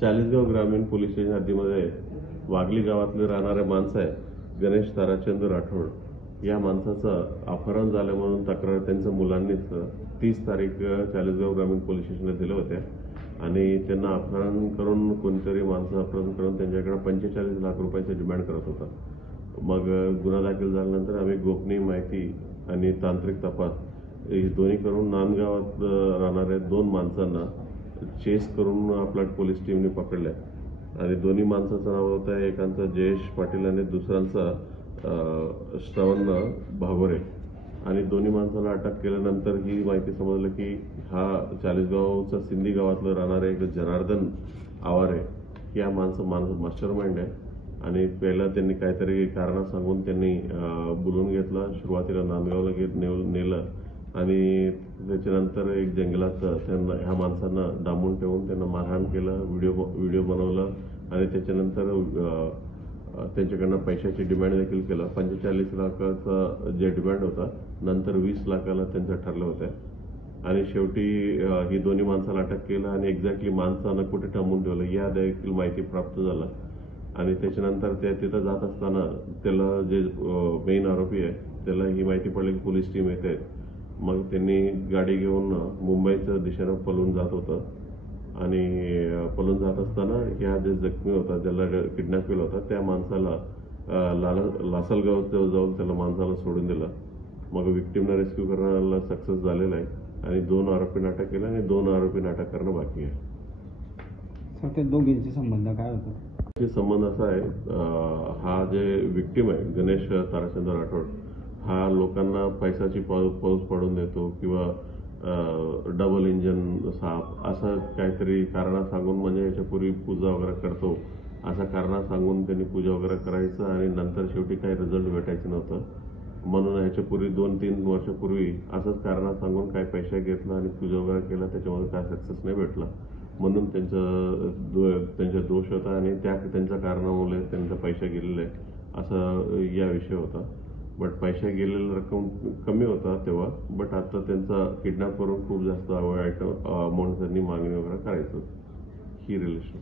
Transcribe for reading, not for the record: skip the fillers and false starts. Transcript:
चाळीसगाव ग्रामीण police station हद्दीमध्ये वाघली गावातले राहणारे माणसं आहे गणेश ताराचंद राठोड. या माणसाचं अपहरण झालं म्हणून तक्रार त्यांच्या मुलांनीच 30 तारीख चाळीसगाव ग्रामीण पोलीस स्टेशनला दिल्या होत्या आणि त्यांना अपहरण करून कोणतरी माणसं अपहरण करून त्यांच्याकडे 45 लाख रुपयाची डिमांड करत होता. मग गुन्हा दाखल झाल्यानंतर आम्ही गोपनीय माहिती आणि तांत्रिक तपास हे दोन्ही करून नांदगावात राहणाऱ्या 2 माणसांना चेस करून आपल्या पोलीस टीमने पकडल्या आणि दोन्ही माणसाचं नाव होतं एकांचा जयेश पाटील आणि दुसऱ्यांचा श्रवण भागोरे. आणि दोन्ही माणसाला अटक केल्यानंतर ही माहिती समजलं की हा चाळीसगावचा सिंधी गावातलं राहणारे एक जनार्दन आवारे या माणसं मास्टर माइंड आहे. आणि पहिला त्यांनी काहीतरी कारण सांगून त्यांनी बोलून घेतलं. सुरुवातीला नांदगावला नेलं आणि त्याच्यानंतर एक जंगलात त्यांना ह्या माणसांना डांबून ठेवून त्यांना मारहाण केलं, व्हिडिओ बनवलं आणि त्याच्यानंतर त्यांच्याकडनं पैशाची डिमांड देखील केलं. 45 लाखाचा जे डिमांड होता नंतर 20 लाखाला त्यांचं ठरलं होतं आणि शेवटी ही दोन्ही माणसाला अटक केलं आणि एक्झॅक्टली माणसानं कुठे डांबून ठेवलं या देखील माहिती प्राप्त झाला. आणि त्याच्यानंतर ते तिथं जात असताना त्याला जे मेन आरोपी आहे त्याला ही माहिती पडली की पोलीस टीम येते. मग त्यांनी गाडी घेऊन मुंबईच्या दिशेनं पळून जात होतं आणि पळून जात असताना ह्या जे जखमी होता ज्याला किडनॅप केला होता त्या माणसाला लासलगाव जाऊन त्याला माणसाला सोडून दिलं. मग विक्टिमला रेस्क्यू करण्याला सक्सेस झालेला आहे आणि 2 आरोपींना अटक केलं आणि 2 आरोपींना अटक करणं बाकी आहे. सर ते दोघींचे संबंध काय होतं? संबंध असा आहे, हा जे विक्टिम आहे गणेश ताराचंद राठोड हा लोकांना पैशाची पाऊस पाडून देतो किंवा डबल इंजन साप असं काहीतरी कारण सांगून म्हणजे याच्यापूर्वी पूजा वगैरे करतो असं कारण सांगून त्यांनी पूजा वगैरे करायचं आणि नंतर शेवटी काही रिझल्ट भेटायचं नव्हतं. म्हणून ह्याच्यापूर्वी 2-3 वर्षापूर्वी असंच कारण सांगून काही पैसा घेतला आणि पूजा वगैरे केला, त्याच्यामध्ये काय सक्सेस नाही भेटला म्हणून त्यांचा दोष होता आणि त्यांच्या कारणामुळे त्यांचा पैसा गेलेला आहे असं या विषय होता. बट पैसा गेलेला रक्कम कमी होता तेव्हा, बट आता त्यांचा किडनॅप करून खूप जास्त अमाऊंट त्यांनी मागणी वगैरे करायचं ही रिलेशन.